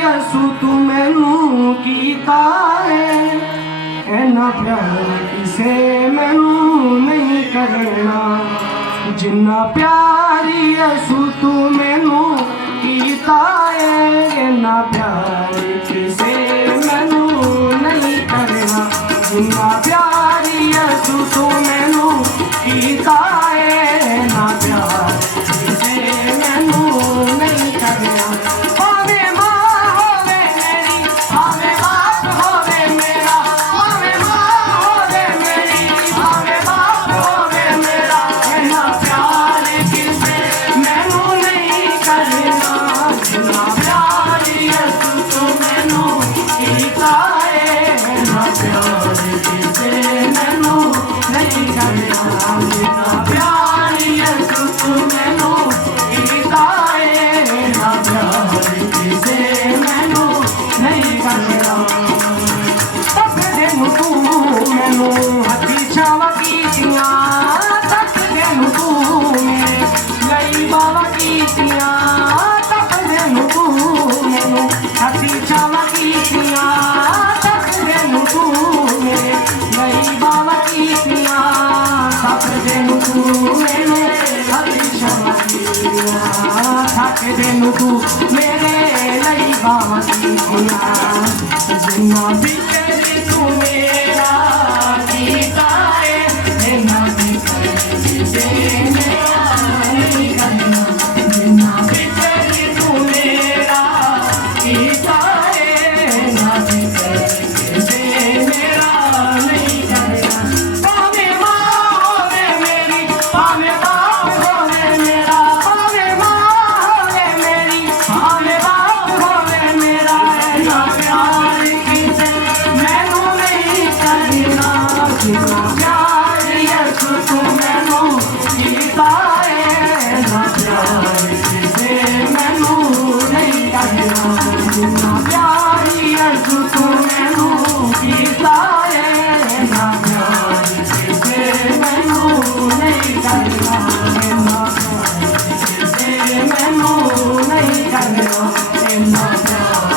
यसू तू मैनू कीता है, इन्ना प्यार किसे मैनू नहीं करना। जिन्ना प्यार यसू तू मैनू कीता है, इन्ना प्यार किसे मैनू नहीं करना। जिन्ना प्यार यसू तू मैनू कीता है, इन्ना प्यार किसे मैनू नहीं करना। भावे मां होवे मेरी, भावे बाप होवे मेरा, भावे मां होवे मेरी, भावे बाप होवे मेरा, इन्ना प्यार किसे मैनू नहीं करना। जिन्ना प्यार यसू तू मैनू कीता है, इन्ना प्यार किसे मैनू नहीं करना। जिन्ना प्यार यसू तू मैनू कीता है, इन्ना प्यार किसे मैनू नहीं करना। तक देनू तू मैनू हथी छावा कीतियां, तक देनू तू मेरे लई बावा कीतियां, तक देनू तू मैनू हथी छावा कीतियां, तक देनू तू मेरे लई बावा कीतियां, तक देनू तू मेरे हथी छावा कीतियां, तक देनू तू मेरे लई बावा कीतियां। जिन्ना भी तेरी तू मेरा कीता है, इन्ना भी किसे मेरा नहीं करना। जिन्ना भी तेरी तू मेरा कीता है, इन्ना भी किसे मेरा नहीं करना। भावे मां होवे मेरी, भावे बाप होवे मेरा, भावे मां होवे मेरी, भावे बाप होवे मेरा, इन्ना प्यार किसे मैनू नहीं करना। जिन्ना प्यार यसू तू मैनू कीता है, इन्ना प्यार किसे मैनू नहीं करना। जिन्ना प्यार यसू तू मैनू कीता है, इन्ना प्यार किसे मैनू नहीं करना।